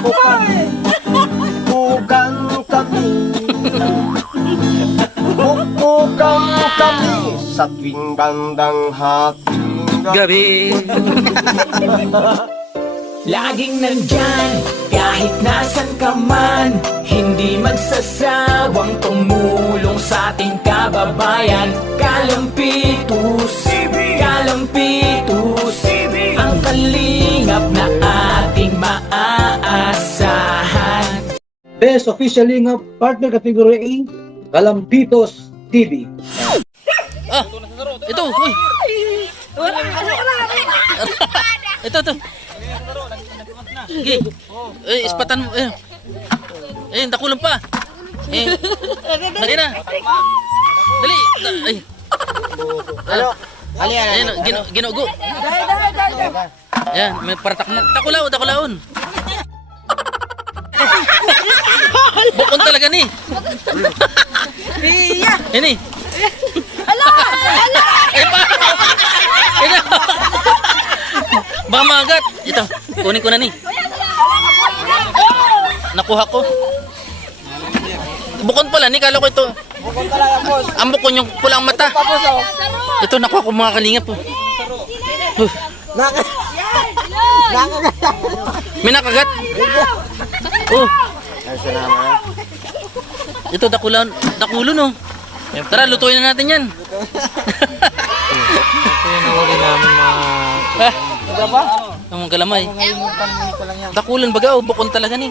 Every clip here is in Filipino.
bukan kami. Bukan kami sa tuwing bandang hating Gabi. Laging nandyan, kahit nasan ka man, hindi magsasawang tumulong sa ating kababayan. Kalampitus, Kalampitus, ang kalingap na ating maaasahan. Best Official Lingap Partner Category A, Kalampitos TV. Ah, ito, uy. Ito. Gi. Ispatan mo. Dakulan pa. Dali na. Dali. Ay. Ginugo. Ayan, may paratak na. Dakulaon. Bukon talaga ni. Iya. Ini. Ala. Baka magat. Ito, kunin ko na ni. Nakuha ko. Bukon pala ni, kala ko ito. Bukon talaga, boss. Ang bukon yung pulang mata. Tapos, oh. Ito, nakuha ko mga kalingap po. May nakagat. Oh. Ito, dakulon oh. Tara, lutuin na natin yan. Ito yung nahuli namin mga... Ito ba? Ang galamay. Dakulan baga, oh, bukon talaga ni.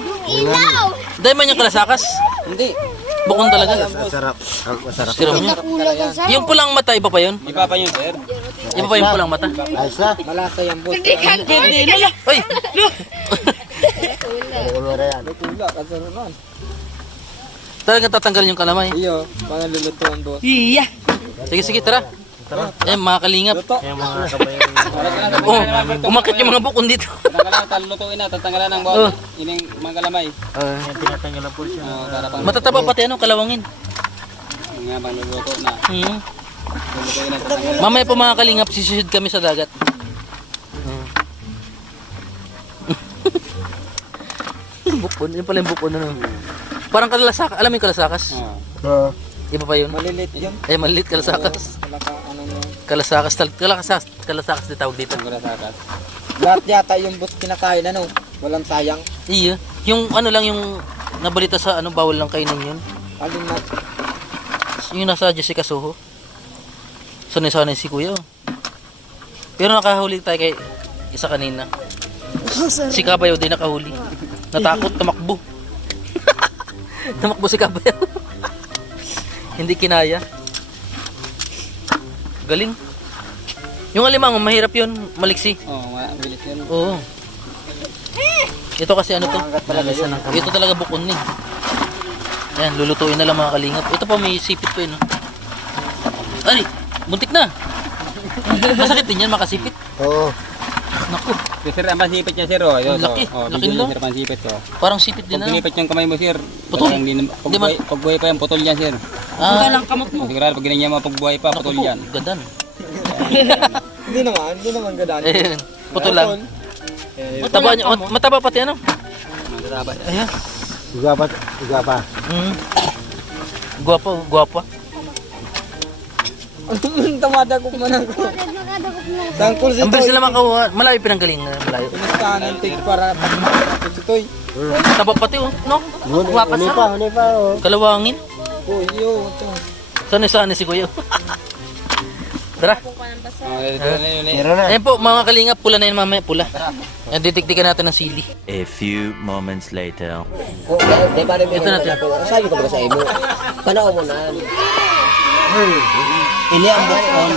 Dahil man yung kalasakas. Hindi. Bukon talaga. Masarap. Masarap. Siro niya. Yung pulang mata, iba pa yun? Iba pa yun, sir. Iba pa yung pulang mata? Aysa. Malasa yan, boss. Ay! Talagang tatanggalin yung kalamay. Iyo, mga lulutuan, boss. Iya. Sige, tara. Eh, mga kalingap. Yung mga kabayan. Oh, umakit yung mga bukon dito. Lutuin na, tatanggalan ng bawal. Ining mga galamay. Tinatanggalan po siya. Matataba pati kalawangin. Nga bang luluto na. Lulutuin na, tatanggalan. Mamaya po mga kalingap, sisusid kami sa dagat. Bukon, yun pala yung bukon. Parang kalasakas, alam mo yung kalasakas? Iba pa yun? Malilit yun. Ay, malilit kalasakas. Kalasakas din tawag dito. Lahat yata yung boss kinakain, ano? Walang sayang. Iya. Yung ano lang yung nabalita sa bawal lang kainin yun. Alin na. Yung nasa Jessica Soho. Sanay si Kuya. Pero nakahuli tayo kay isa kanina. Si Kabayaw din nakahuli. Natakot, tumakbo. Tumakbo si Kabayaw. Hindi kinaya. Galing. Yung alimang, mahirap yun. Maliksi. Mabilis yun. Oo. Ito kasi ano to? Ito talaga bukon ni. Ayan, lulutuin na lang mga kalingap. Ito pa may sipit pa yun. Ay, buntik na. Masakit din yan, makasipit. Oo. Naku, Sir, ang masipit niya, sir. Oh. Laki. Laki Laki lang. Sir, pansipit. Oh. parang sipit din Pag na. ginipit yung kamay mo, sir. Putol? Pagbuhay pa yan, putol yan, sir. Ah, Sigurado, pag ganyan mo, pagbuhay pa, naku putol po, yan. gadan. Hindi naman gadaan. Eh, putol lang. Mataba, mataba pati ano? Ayan. Igapa. Guwapa. Tamadagok man ako. Tangkol si Ang bilis Toy. nila makakuha. Malayo pinanggaling. Malayo. Pinustahan ng tig para pagkakapit si Toy. Taba pati oh. No? Guwapa sa. Kalawangin. Oh, iyo. Sanay si Kuya. Tara. Meron na. Ayan po mga kalingap. Pula na yun mamaya. Pula. Ayan, titiktikan natin ng sili. A few moments later. Ito natin. Sabi ko ba sa imo? Panao mo na. Ini ang bukon.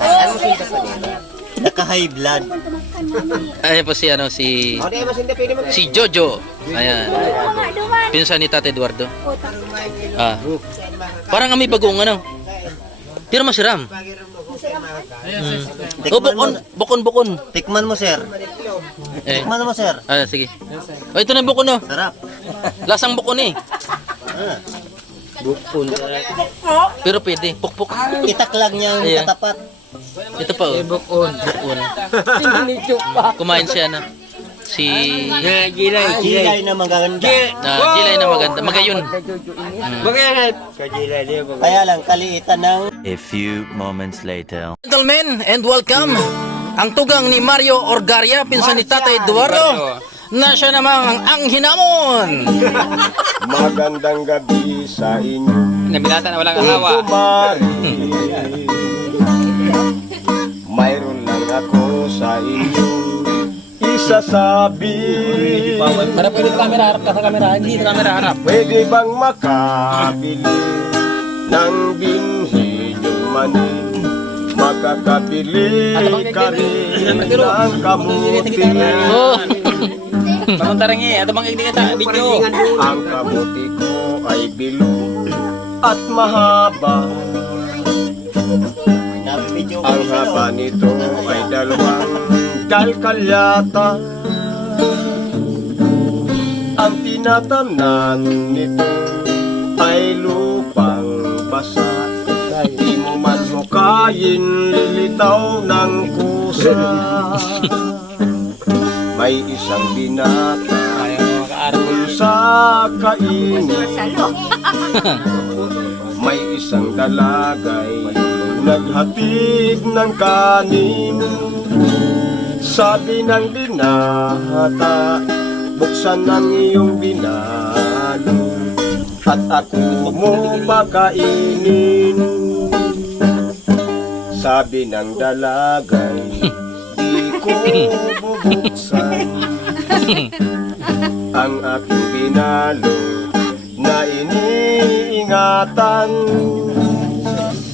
Ano sintas na nila? Naka-high blood. Ayan po si Jojo. Ayan. Pinsan ni Tate Eduardo. Parang may bagong ano. Pero masiram. Bukon. Tikman mo, sir. Tikman mo, sir. Sige. Oh, ito na yung bukon oh. Sarap. Lasang bukon eh. Bukon. Pero pwede. Pukpuk. Itak lang niya yung Ayan. katapat. Ito pa oh. Bukon. Kumain siya na. Si Jilay na maganda. Jilay na maganda. Magayon. Kaya lang, kaliitan ng... A few moments later. Gentlemen, and welcome. Ang tugang ni Mario Orgaria, pinsan ni Tatay Eduardo, na siya namang ang hinamon. Magandang gabi sa inyo. Nabilatan na walang asawa. Kumari. Mayroon lang ako sa inyo. Isasabi. Harap ka dito camera, harap ka sa camera. Hindi sa camera, harap. Pwede bang makabili ng binhi yung mani? Makakabili ka rin ng kamuti. Oh. Pamuntarang ato bang kita video. Ang kamuti ko ay bilog at mahaba. Ang haba nito ay 2 kalkalyata. Ang tinatamnan nito ay lupang basa. Di mo man hukayin, lilitaw ng kusa. May isang binata sa kainin. May isang dalagay naghatid ng kanin. Sabi ng binata, buksan ang iyong binalo at ako mo pakainin. Sabi ng dalagay, di ko bubuksan ang aking binalo na iniingatan.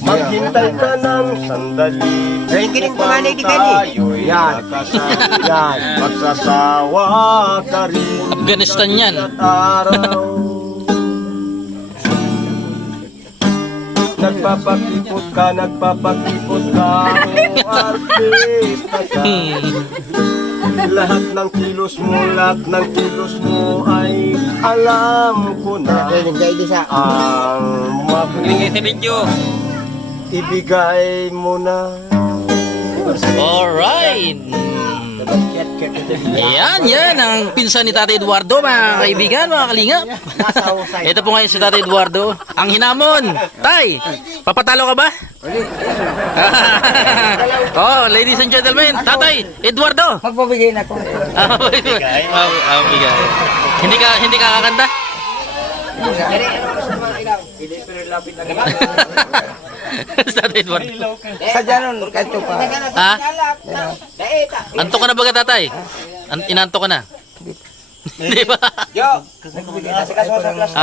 Maghintay ka ng sandali upang tayo'y magkasayan. Magsasawa ka rin Afghanistan yan. at araw. Nagpapakipot ka, o artista ka. Lahat ng kilos mo ay alam ko na. Ang Bigay sa video. ibigay mo na. Alright. Yan ang pinsan ni Tatay Eduardo, mga kaibigan, mga kalingap. Ito po ngayon si Tatay Eduardo, ang hinamon. Tay, papatalo ka ba? Oh, ladies and gentlemen, Tatay Eduardo. Magbabigay na ako. Bigay. Hindi ka kakanta? Tatay Eduardo. Sa dyanon, kahit ito pa. Ha? Anto ka na ba ka, Tatay? Inanto ka na? Di ba? Nagbibigay na. Sika sa class.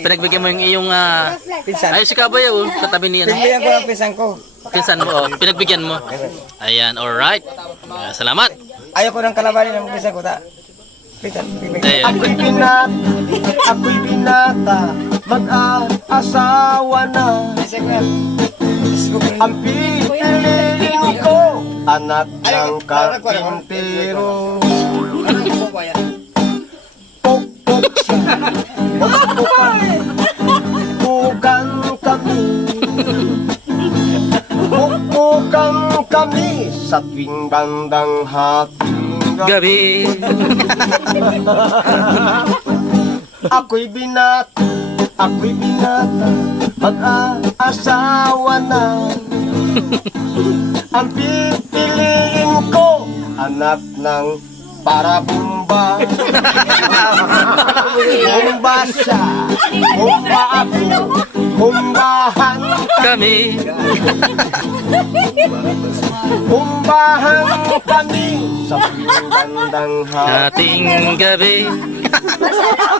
Pinagbigyan mo yung iyong Pinsan. ayos si Kabay, katabi niya. Pinagbigyan ko ang pinsan ko. Pinsan mo, pinagbigyan mo. Ayan, alright. Salamat. Ayaw ko ng kalabanin ng pinsan ko. Pinsan, bibigay. Ayan. Ako'y binata, mag-asawa na. Ang pipiliin ko, anak ng karpintero. Pokpok siya, pokpokan kami. Pokpokan kami sa tuwing bandang hating Gabi. Ako'y binata, mag-aasawa na. Ang pipiliin ko, anak ng parabumba. Bumba siya, bumba ako, bumbahan Kami. Bumbahan kami sa bandang Ating gabi.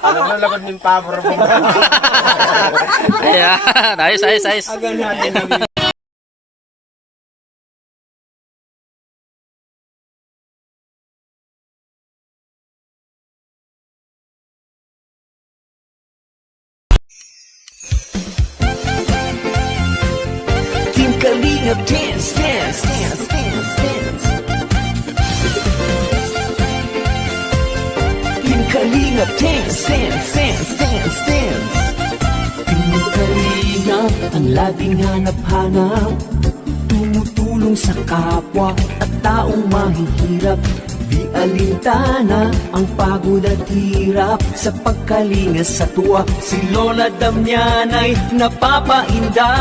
Ano na laban ng pabor mo? Ayan. Ayos. Team Kalingap dance. Team Kalingap dance. Team Kalingap ang laging hanap-hanap, tumutulong sa kapwa at taong mahihirap. Di alintana ang pagod at hirap sa pagkalinga sa tuwa. Si Lola Damian ay napapainda.